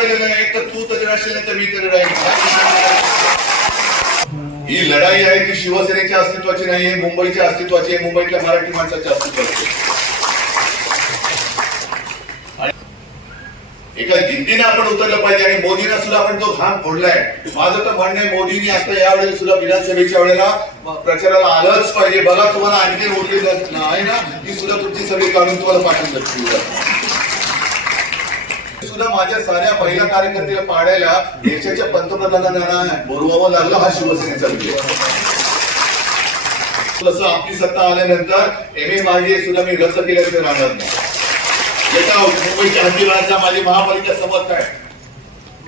राहिलेलं नाही, एक तर तू तरी राहशील नाही तर मी तरी राहील. ही लढाई आहे ती शिवसेनेच्या अस्तित्वाची नाहीये, मुंबईच्या अस्तित्वाची आहे, मुंबईतल्या मराठी माणसाच्या अस्तित्वाची. एका जिद्दीने आपण उतरलं पाहिजे आणि मोदींना सुद्धा आपण जो घाम फोडलाय. माझं तर म्हणणं आहे मोदींनी आता यावेळेस सुद्धा विधानसभेच्या वेळेला प्रचाराला आलंच पाहिजे. बघा तुम्हाला आणखी उरली आहे ना, ती सुद्धा तुमची सगळी काढून तुम्हाला पाठवून सुद्धा माझ्या साऱ्या पहिल्या कार्यकर्त्याला पाडायला देशाच्या पंतप्रधानांना बोलवावं लागलं. हा शिवसेनेचा विजय. तसं आपली सत्ता आल्यानंतर एमए माझे सुद्धा मी रद्द केल्याशिवाय राहणार नाही. मुंबईच्या हद्दीवारांचा माझी महापालिका समर्थ आहे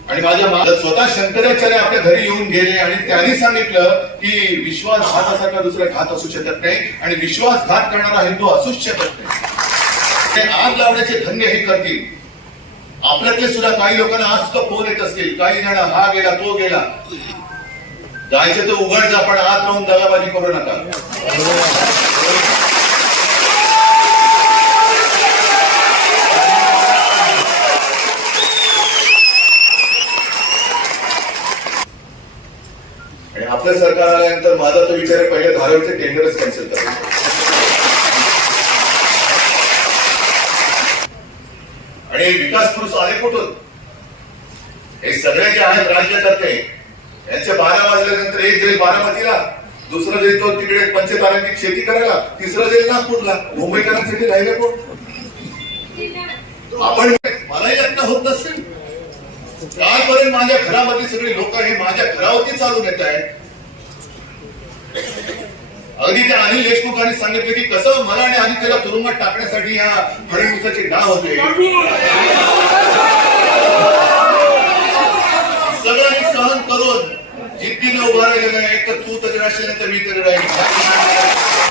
आणि माझ्या स्वतः शंकराचार्य आपल्या घरी येऊन गेले आणि त्यांनी सांगितलं की विश्वासघातासारखा दुसरा घात असू शकत नाही आणि विश्वासघात करणारा हिंदू असूच शकत नाही. ते आग लावण्याचे धंदे हे करतील. आपल्यातले सुद्धा काही लोकांना आज तो फोन येत असतील, काही जण हा गेला तो गेला. जायचे तर उघड जा, पण आत राहून दगाबाजी करू नका. आणि आपलं सरकार आल्यानंतर माझा तो विचार आहे पहिले धारावीचे टेंडरच कॅन्सल करायचे. आणि विकास पुरुष आले कुठून? हे सगळे जे आहेत राज्यकर्ते यांचे 12 वाजल्यानंतर एक जाईल बारामतीला, दुसरं जाईल तो तिकडे पंचतारांकित शेती करायला, तिसरं जाईल नागपूरला. मुंबईकरांसाठी राहिले कोण? आपण मलाही यातनं होत नसेल. कालपर्यंत माझ्या घरामधली सगळी लोक हे माझ्या घरावरती चालून येत आहेत. अगदी त्या अनिल देशमुखांनी सांगितलं की कसं मला आणि आदित्यला तुरुंगात टाकण्यासाठी या फडणवीसाचे डाव होते. सगळ्यांनी सहन करून जिद्दीने उभा राहिलेलं आहे. एक तर तू तरी राहशील नाही तर मी तरी राहील.